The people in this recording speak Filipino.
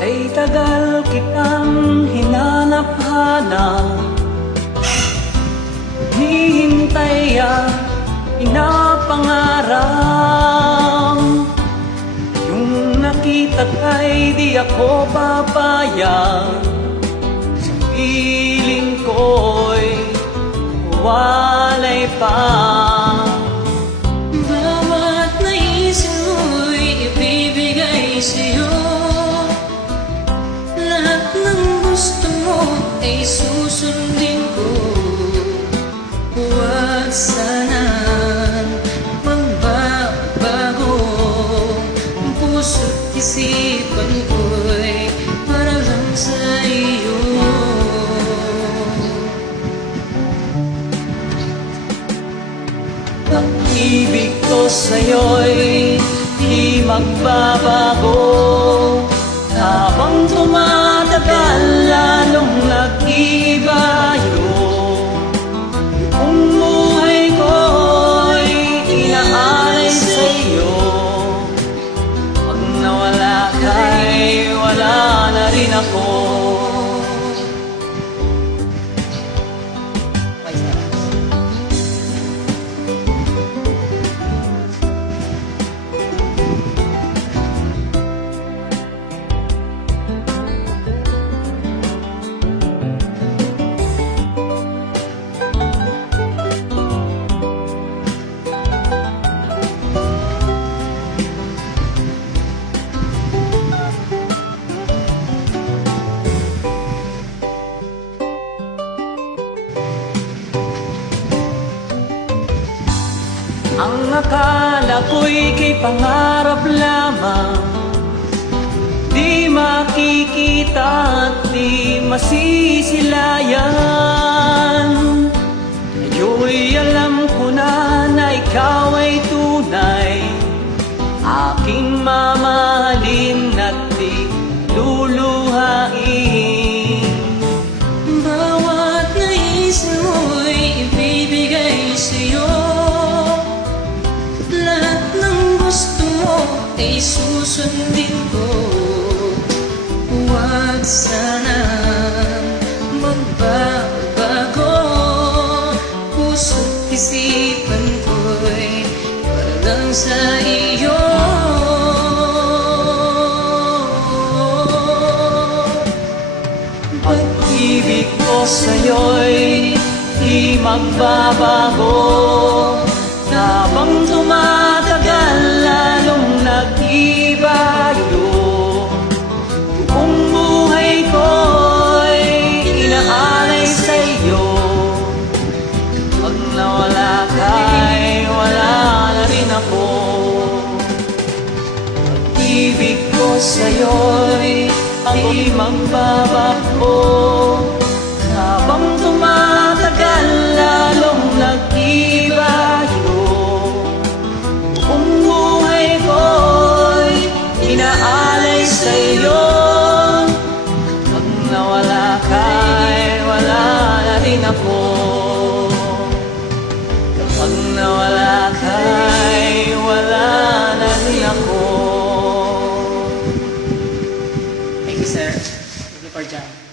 Ay tagal kitang hinanap-hanap, hihintay at pinapangarap. Yung nakita kay di ako papayag, sa piling ko'y walay pa. Bawat naisin mo'y ibibigay sa'yo. Lahat ng gusto mo ay susundin ko. Huwag sanang magbabago. Ang puso't isipan ko'y para lang sa iyo. Pag-ibig ko sa'yo'y di magbabago. Habang tumatagal, lalong nag-iba yun. Kung buhay ko'y inaalay sa'yo, pag nawala ka'y wala na rin ako. Ang akala ko'y kay pangarap lamang, di makikita at di masisilayan. Ngayon'y alam ko na ikaw ay tunay, aking mamahalin at di luluhain. Bawat naisin mo'y ibibigay sa'yo. Lahat ng gusto mo ay susundin ko. Huwag sanang magbabago. Puso't isipan ko'y para lang sa iyo. Pag-ibig ko sa'yo'y di magbabago. Habang tumatagal, lalong nag-iba yun. Kung buhay ko'y inaalay sa'yo, pag nawala ka'y wala na rin ako. Pag-ibig ko sa'yo'y di magbabago. Habang tumatagal, lalong nag-iba yun. Kung buhay ko'y inaalay sa'yo, pag nawala ka'y wala na rin ako. Kapag nawala ka'y wala na rin ako. Thank you, sir. Thank you for joining.